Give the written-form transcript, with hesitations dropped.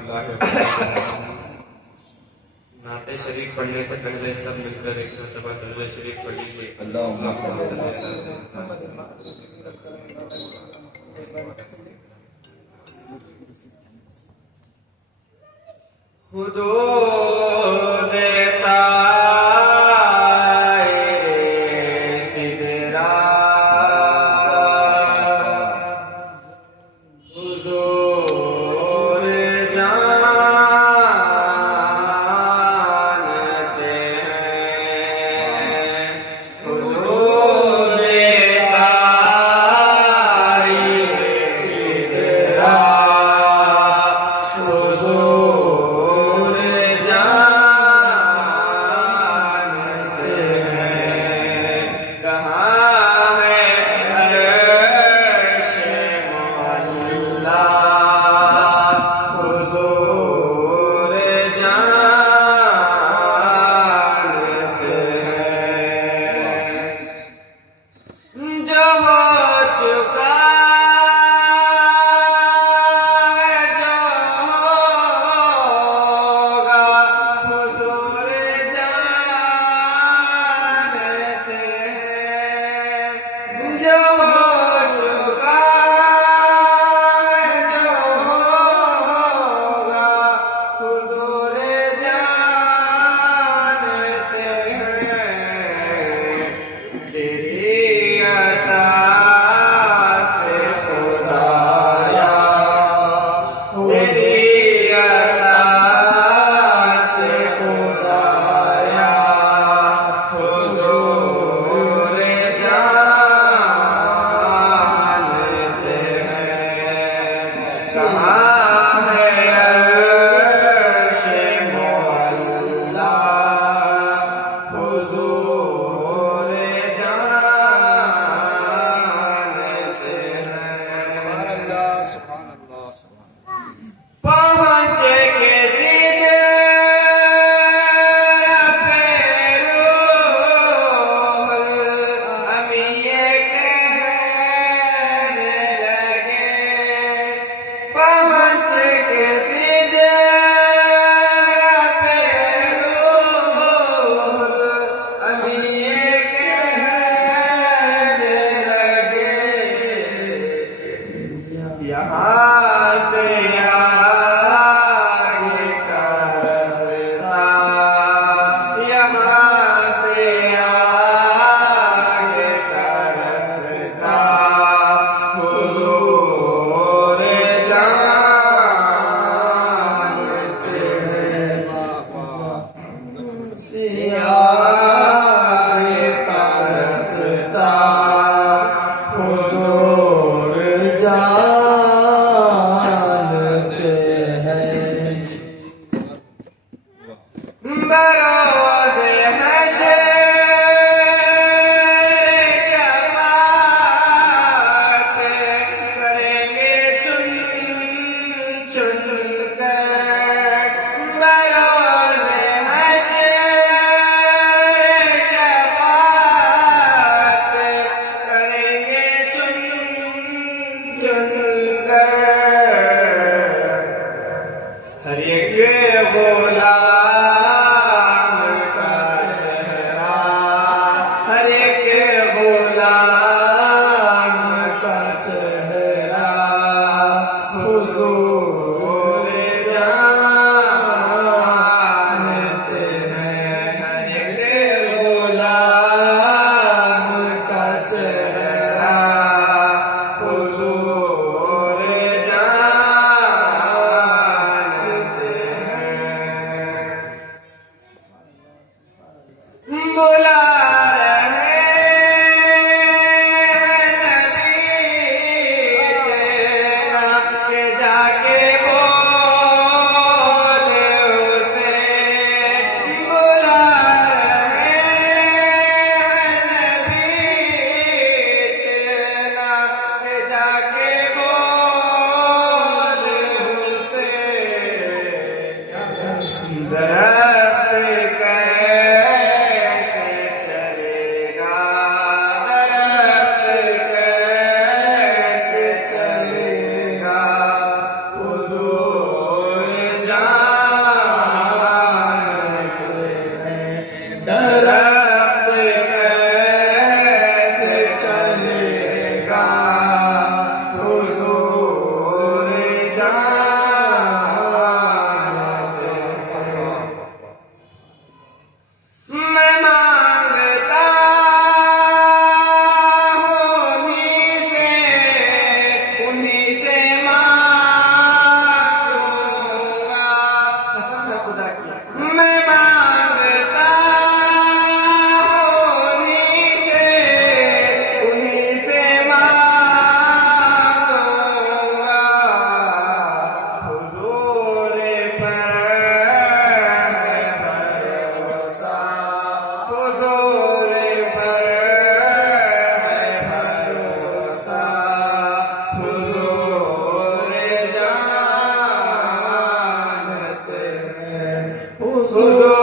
रहमतुल्लाहि व बरकातुहू। नाते शरीफ पढ़ने से पहले सब मिलकर एक मरतबा दरूद शरीफ पढ़ लीजिए। अल्लाहुम्मा सल्ली अला हुदूद ताए सिदरा हुजूर जानते हैं। हुदूद ताए सिदरा हुजूर जानते हैं। कहाँ है अर्श मुअल्ला हुजूर जानते हैं। जो हो चुका है जो होगा हुजूर जानते हैं। जो हो चुका है जो होगा हुजूर जानते हैं। तेरी अता से खुदाया तेरी अता से खुदाया हुजूर जानते हैं। कहाँ है अर्श मुअल्ला हुजूर जानते हैं। अल्लाह सुभान अल्लाह सुभान पहुँच के सिदरा पे रूहुल अमी ये कहने लगे। पहुँच के सिदरा पे रूहुल अमी ये कहने लगे। यहाँ से आगे का रास्ता यहाँ से आगे का रास्ता हुजूर जानते हैं। से आगे का रास्ता हुजूर जानते हैं। बरोज़े हश्र शफ़ाअत करेंगे चुन चुन कर। बरोज़े हश्र शफ़ाअत करेंगे चुन चुन कर। हर एक गुलाम का चेहरा हर एक गुलाम का चेहरा हुजूर जानते हैं। हर एक गुलाम का चेहरा हुजूर जानते हैं। सुजो